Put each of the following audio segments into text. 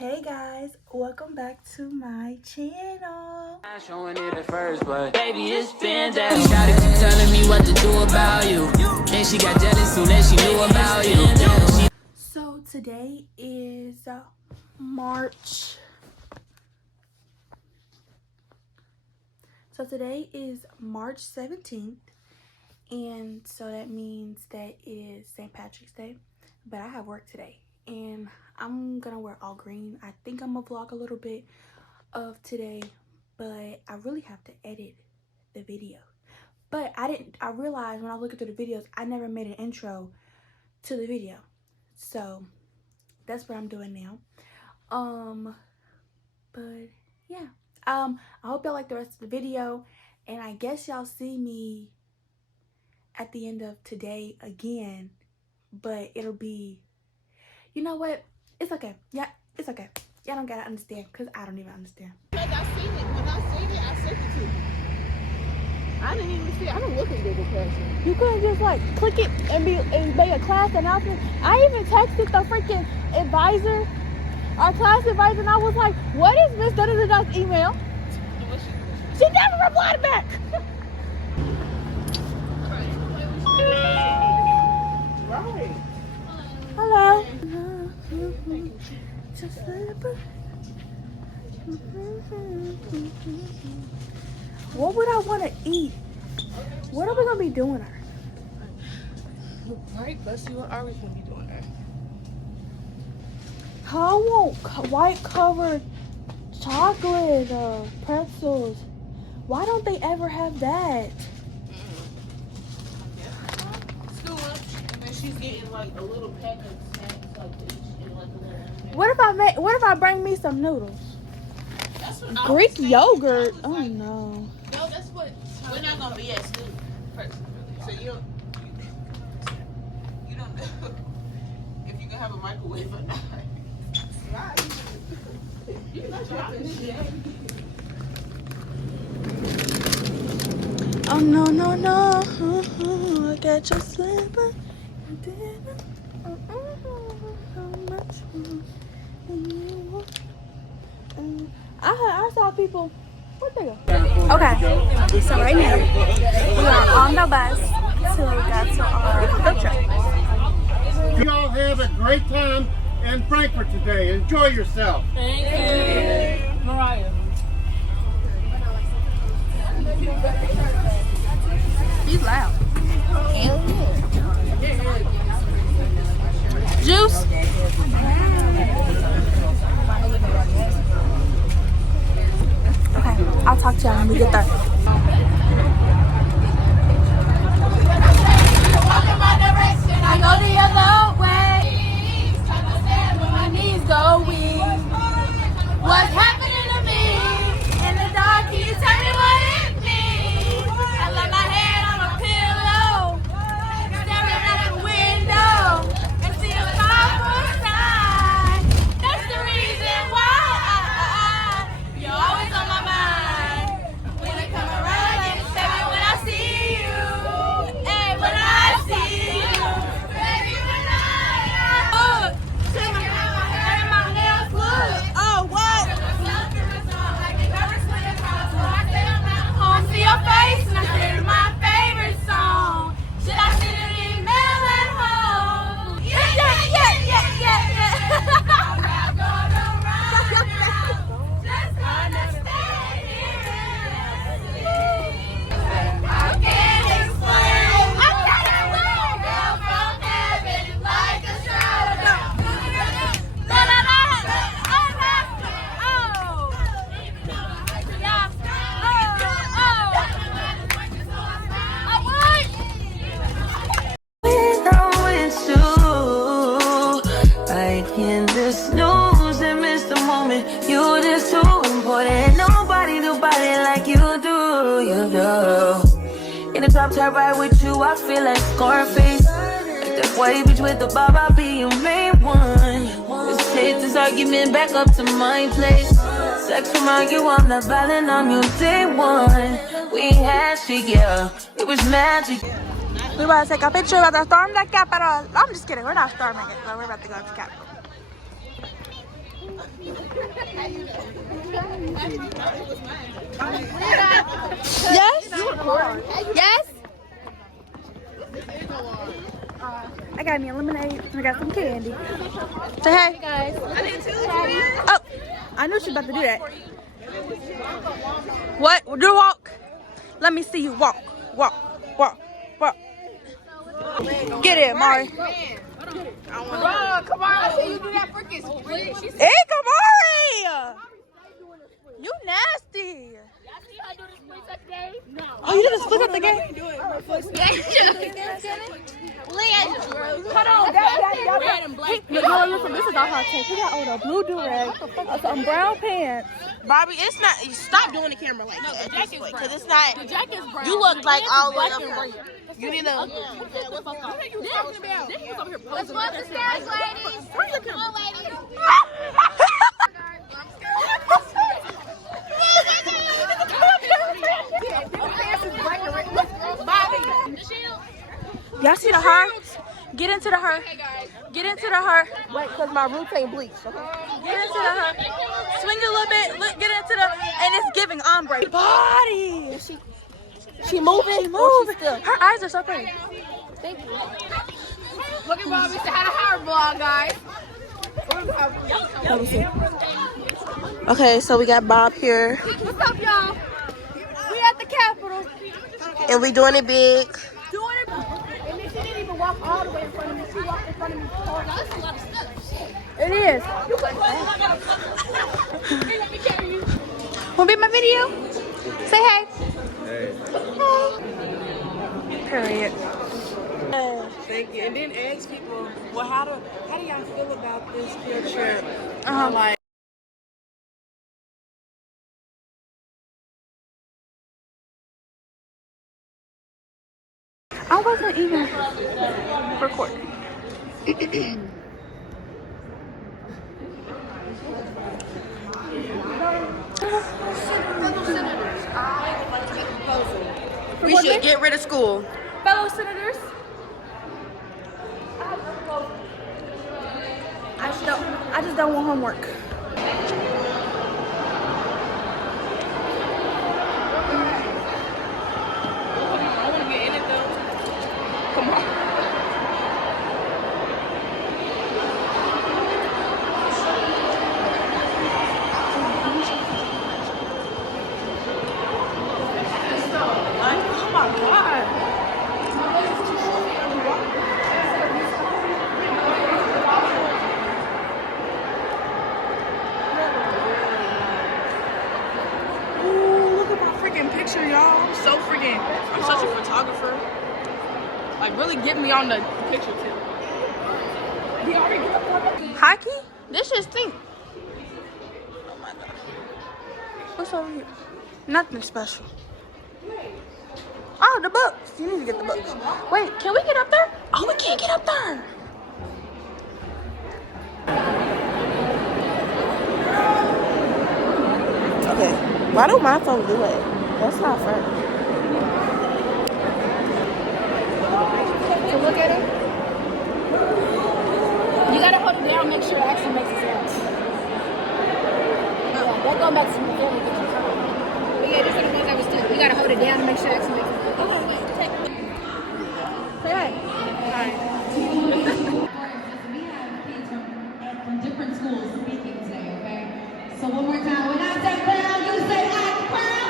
Hey guys, welcome back to my channel. Not showing it at first, but baby, it's been that. Shawty keep telling me what to do about you. Then she got jealous soon as she knew about you. So today is March. So today is March 17th, and so that means that is St. Patrick's Day. But I have work today, and I'm gonna wear all green. I think I'm gonna vlog a little bit of today, but I really have to edit the video. But I realized when I was looking through the videos, I never made an intro to the video. So that's what I'm doing now. But yeah. I hope y'all like the rest of the video, and I guess y'all see me at the end of today again, but it'll be, you know what? It's okay. Yeah, it's okay. Y'all don't gotta understand, because I don't even understand. Because I seen it. When I seen it, I sent it to you. I didn't even see it. I don't look at Google Classroom. You couldn't just like click it and make a class announcement. I even texted the freaking advisor, our class advisor, and I was like, what is Miss Duda's email? She never replied back. Right. Hello. What would I want to eat? What are we gonna be doing her? Right, let's see what are we going to be doing there. I want white covered chocolate pretzels. Why don't they ever have that? School lunch, and then she's getting like a little pack of snacks like each in like a little. What if I bring me some noodles? That's what I Greek was saying. yogurt. I was Oh like, no. No, that's what. We're not going to be at school first. So you don't know if you can have a microwave or not. Right. You can try this shit. Oh no no no! Look at your slipper. I saw people. Where'd they go? Okay, so right now we are on the bus to go to our field trip. You all have a great time in Frankfurt today. Enjoy yourself. Mariah. He's loud. Juice. Okay, I'll talk to y'all when we get there. I go the other way. Trying to stand where my knees go weak. What's happening to me? In the dark, can you tell me what it means? I lay my head on a pillow, staring at the window, and see the powerful sign. That's the reason why you're always on my mind. When I come around, baby, when I see you, hey, when I see you, baby, when I look, see my hair and my nails look. Oh, what? Home, see your face, and I sing my favorite song. Should I send an email at home? Yeah. Just understand I can't explain. I can't explain. Down from heaven like a shadow. In the snooze and miss the moment. You just too important. Nobody do body like you do. In the top top ride with you, I feel like Scarface. Like that white bitch with the bob, I'll be your main one. Let's take this argument back up to my place. Sex remind you I'm not violent, I'm your day one. We ain't had shit, yeah. It was magic. We about to take a picture about to storm the Capitol. I'm just kidding. We're not storming it, but we're about to go to the Capitol. Yes? Yes? I got me a lemonade. I got some candy. Say hey. Guys. Oh, I knew she was about to do that. What? Do walk. Let me see you walk. Walk. Walk. Walk. Get it, Mari. Bro, come on. I see you do that freaking sprint. Hey, Kamari! You nasty. Oh, you did a split up the game? Hold on, red and black. No, listen, this is our hot take. He got on a blue do-rag, some brown pants. Bobby, it's not. Stop doing the camera like that. Because it's not. The jacket's brown. You look like all the way up and here. You need to. What are you talking about? This was over here posing. Let's go up the stairs, ladies. Come on, ladies. Y'all see the her? Get into the her. Get into the her. Wait, because my roots ain't bleached. Okay? Get into the her. Swing it a little bit. Look, get into the. And it's giving ombre. Body. She moving? She moving. Her eyes are so pretty. Thank you. Look at Bobby. Say hi to her vlog, guys. Let me see. Okay, so we got Bob here. What's up, y'all? We at the Capitol. And we doing it big. Doing it. And then she didn't even walk all the way in front of me. She walked in front of me. That's a lot of steps. It is. Wanna be in my video? Say hey. Hey. Period. Thank you. And then ask people, well, how do y'all feel about this picture? Like. I wasn't even recording. We should get rid of school. Fellow senators, I just don't want homework. Picture, y'all. I'm such a photographer. Like, really get me on the picture too. Hockey? This is thing. Oh my god. What's over here? Nothing special. Oh, the books. You need to get the books. Wait, can we get up there? Oh, we can't get up there. Okay. Why don't my phone do it? That's not fair. So look at it. You gotta hold it down, make sure it actually makes a sound. Yeah, that going back to some family pictures. But yeah, these are the ones I was telling you. You gotta hold it down and make sure it actually makes a sound. Say hi. From different schools speaking today, okay? So one more time, when I say Brown, you say act Brown.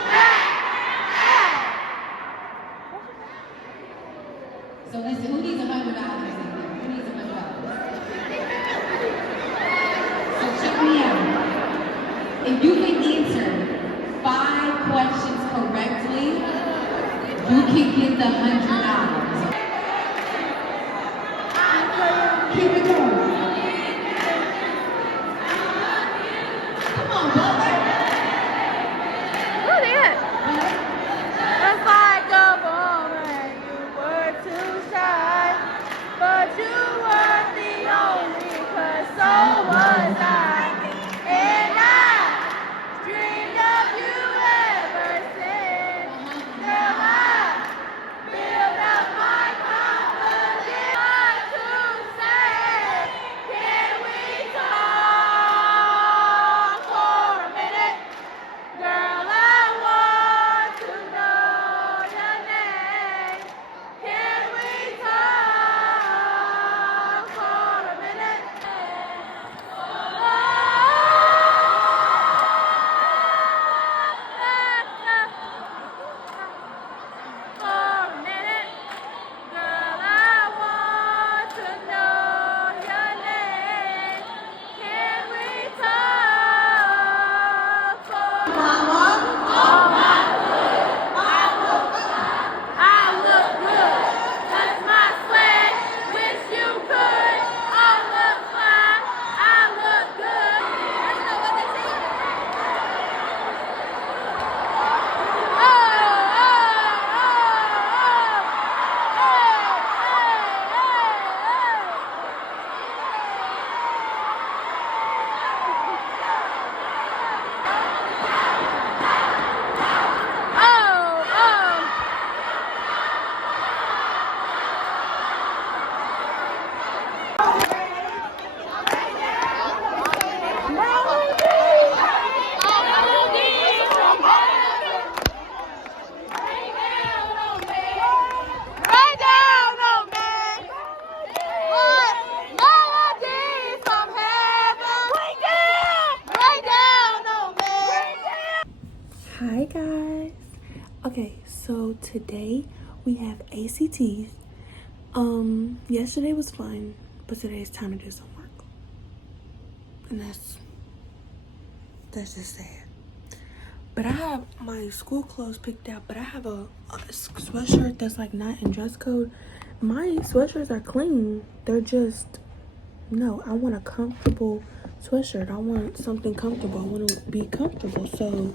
So listen, who needs $100? Who needs $100? So check me out. If you can answer 5 questions correctly, you can get the $100. Keep it going. Come on, brother. Where they at? It's like a moment you were too shy, but you were the only, 'cause so was I. And I dreamed of you ever since. Girl, I feel I look good. Touch my swag. Wish you could. I look fly. I look good. That's not what they say. Oh, oh, oh, oh, oh. Right down on me. What melodies from heaven? Right down on me. Hi guys. Okay, so today we have ACTs. Yesterday was fun, but today it's time to do some work. And that's just sad. But I have my school clothes picked out, but I have a sweatshirt that's like not in dress code. My sweatshirts are clean. They're just, no, I want a comfortable sweatshirt. I want something comfortable. I want to be comfortable. So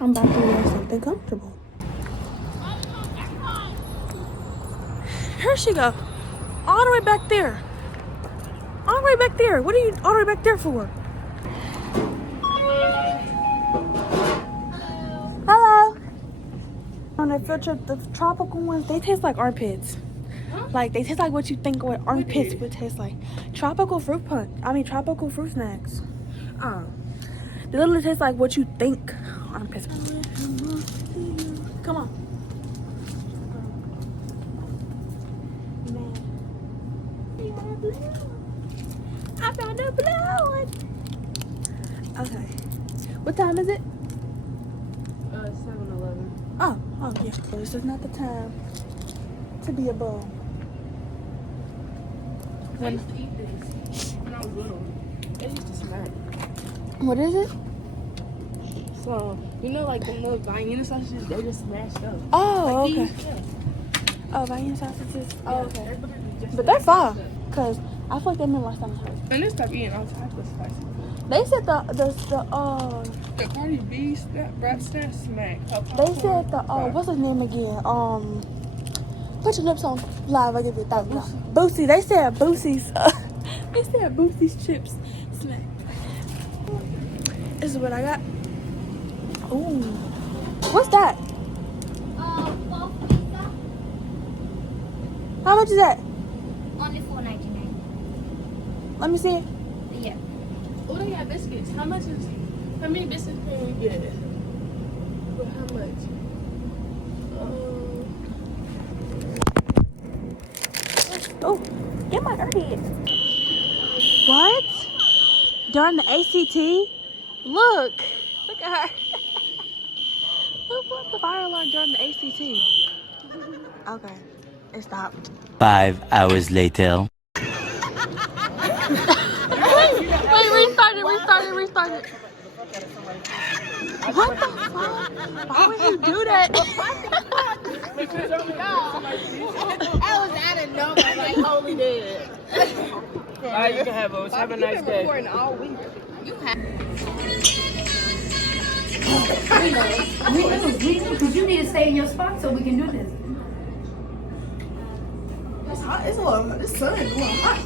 I'm about to wear something comfortable. Here she go. All the way back there. All the way back there. What are you all the way back there for? Hello. On the field trip, the tropical ones, they taste like armpits. Like, they taste like what you think what armpits would taste like. Tropical fruit punch. Tropical fruit snacks. They literally taste like what you think armpits would. Come on. I found a blue one. Okay. What time is it? 7-Eleven. Oh, yeah. This is not the time to be a bum. I used to eat this when I was little. It used to smack. What is it? So, you know, like the little Vienna sausages, they just smashed up. Oh, okay. These, yeah. Oh, Vienna sausages. Oh, okay. They're literally just But they're smashed fine, up. cause I feel like they made my stomach hurt. And they stopped eating all types of spicy. They said the The Cardi B rap star smack. they said the what's his name again? Put your lips on live. I give you $1,000. Boosie. They said Boosie's. They said Boosie's chips smack. This is what I got. Ooh, what's that? How much is that? Only $4.99. Let me see it. Yeah. Oh, they got biscuits. How many biscuits can we get? For how much? Oh, get my earhead. What? During the ACT? Look at her. Who put the fire alarm during the ACT? Okay, it stopped. 5 hours later. Wait, restart it. What the fuck? Why would you do that? I was out of nowhere, like, holy dead. Alright, you can have those. Have a nice day. All week. We do, because you need to stay in your spot so we can do this. It's hot. It's sun is a little hot.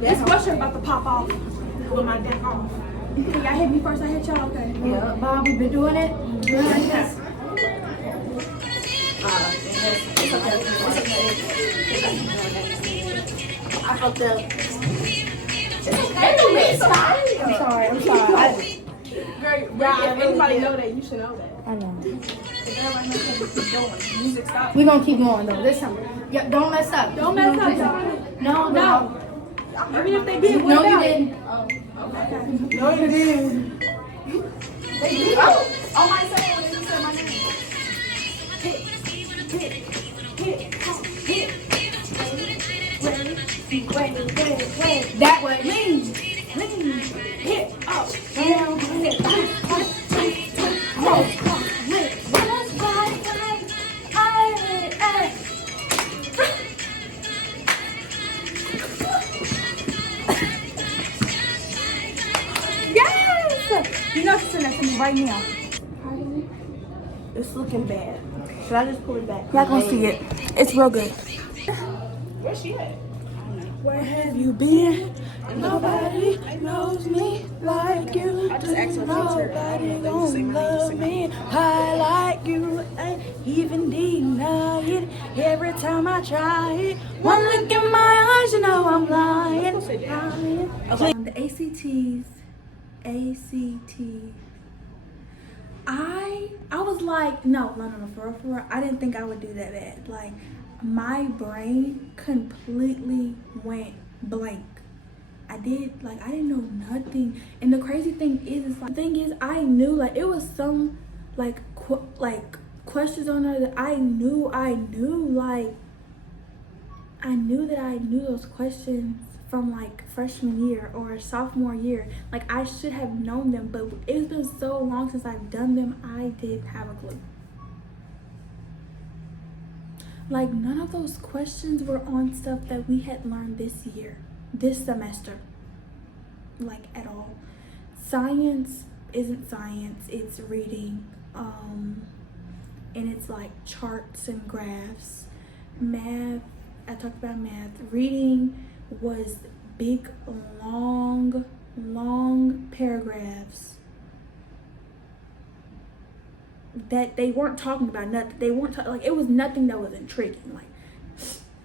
This sweatshirt about to pop off with my deck off. Y'all hit me first, I hit y'all, okay? Yeah, Bob, we've been doing it. Doing it like this. I fucked up. I'm sorry. If anybody know that, you should know that. I know. If everybody knows that, keep going. Music stop. We're going to keep going, though. This time. Yeah, don't mess up. Don't mess up, No. Even if they did, what No, you about it? didn't. No, you didn't. They did. Oh my God, you said my name. Hit. Wait. That what it means. lean, hip, up, down, hip, roll, hip, let's ride, yes! You know she's sending that to me right now. It's looking bad. Should I just pull it back? Y'all gonna see it. It's real good. Where's she at? Where have you been? Nobody knows me like you. I just asked her if Nobody gon' love me I like you. I even deny it every time I try it. One look in my eyes, you know I'm lying. The ACTs. I was like, no, for real. I didn't think I would do that bad. Like, my brain completely went blank. I didn't know nothing. And the crazy thing is, I knew, like, it was some, like, questions on there that I knew, like, I knew that I knew those questions from, like, freshman year or sophomore year. Like, I should have known them, but it's been so long since I've done them, I didn't have a clue. Like, none of those questions were on stuff that we had learned this semester, like, at all. Science isn't science, it's reading, and it's like charts and graphs. Math, I talked about math. Reading was big, long paragraphs that they weren't talking about nothing. They weren't like, it was nothing that was intriguing, like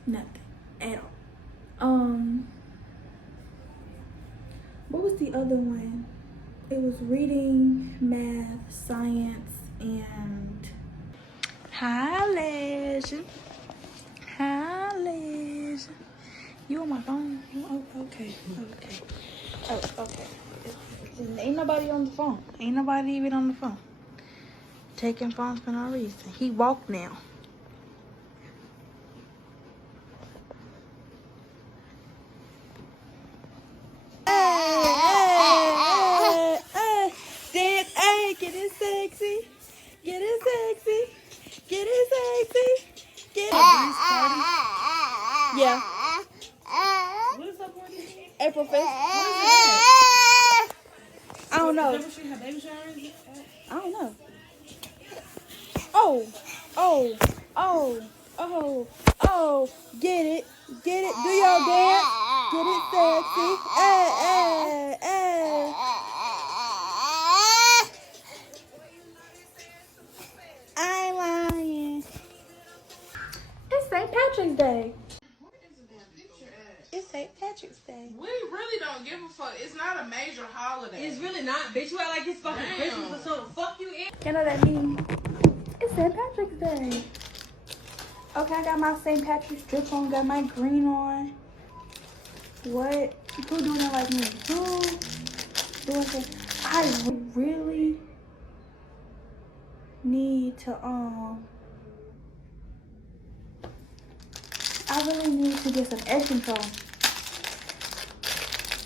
nothing at all. What was the other one? It was reading, math, science, and hi, Legend. Hi, Legend. You on my phone? Oh, okay. Oh, okay. Ain't nobody on the phone. Ain't nobody even on the phone. Taking phones for no reason. He walked now. Hey, get it sexy. Get it sexy. Get it sexy. Get it. Yeah. What is that party? April 5th. I don't know. Never seen her baby shower? I don't know. Oh, get it, do your dance, get it sexy, I'm lying. It's St. Patrick's Day. It's St. Patrick's Day. We really don't give a fuck. It's not a major holiday. It's really not, bitch. You act like it's fucking Christmas or something. Fuck you, You know what that means? It's St. Patrick's Day. Okay, I got my St. Patrick's drip on, got my green on. What? Who doing it like me? Who doing it? I really need to, get some edge control.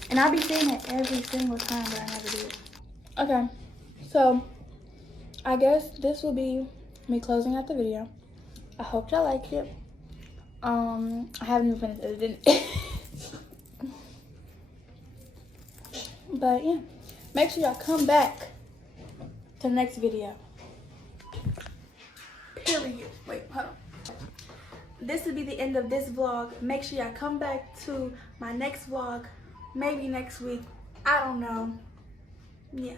And I be saying it every single time, but I never do it. Okay, so I guess this will be me closing out the video. I hope y'all liked it. I haven't even finished editing it. But yeah, make sure y'all come back to the next video. Period. Wait, hold on. This will be the end of this vlog. Make sure y'all come back to my next vlog. Maybe next week. I don't know. Yeah.